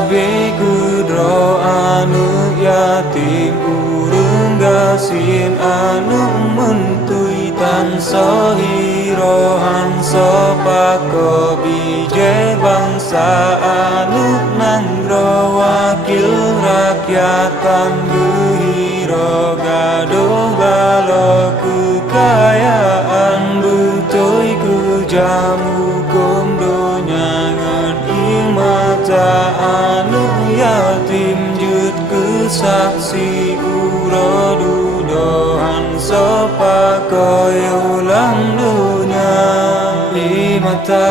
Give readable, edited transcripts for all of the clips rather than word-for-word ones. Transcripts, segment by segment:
kabeh kudro anu yatim urung gasin anu mentui tansah hirohan sopako bije bangsa anu nangro wakil rakyatan guhiro gaduh balo kekayaan butoy ku jamu komdo nyangan imata anu yatim jut kesaksi urodu dohan sopakoyo lang dunya imata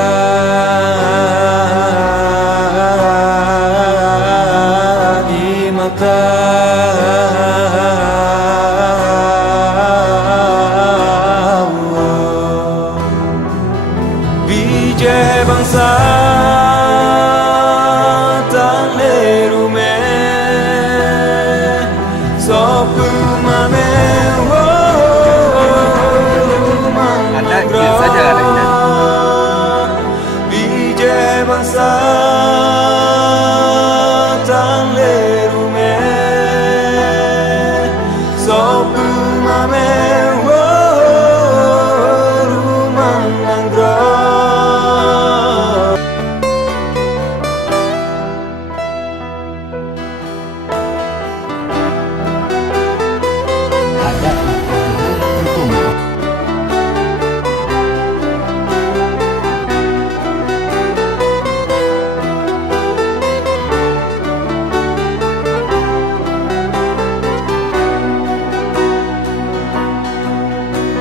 bije bangsa tan lerume sopu mame Anda diam saja katanya. bije bangsa tan lerume sopu mame Ada untung.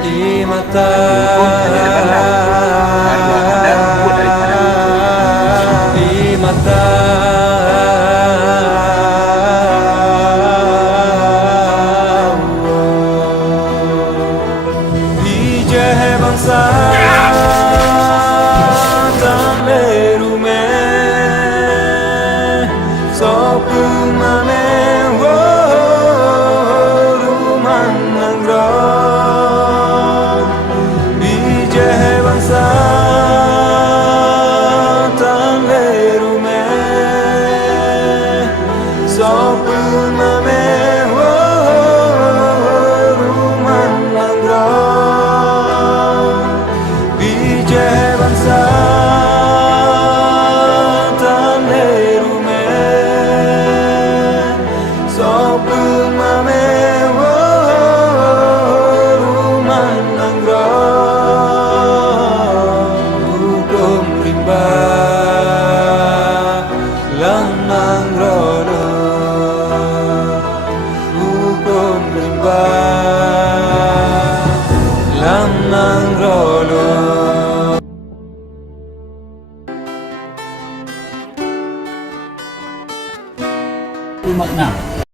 di mata di mata bije bangsa tan lerume sopu mame rumah nanggro bije bangsa tan lerume sopu mame rumah nanggro bije bangsa tan lerume sopu mame rumah nanggro hukum rimba lang nanggro hukum rimba lang nanggro Makna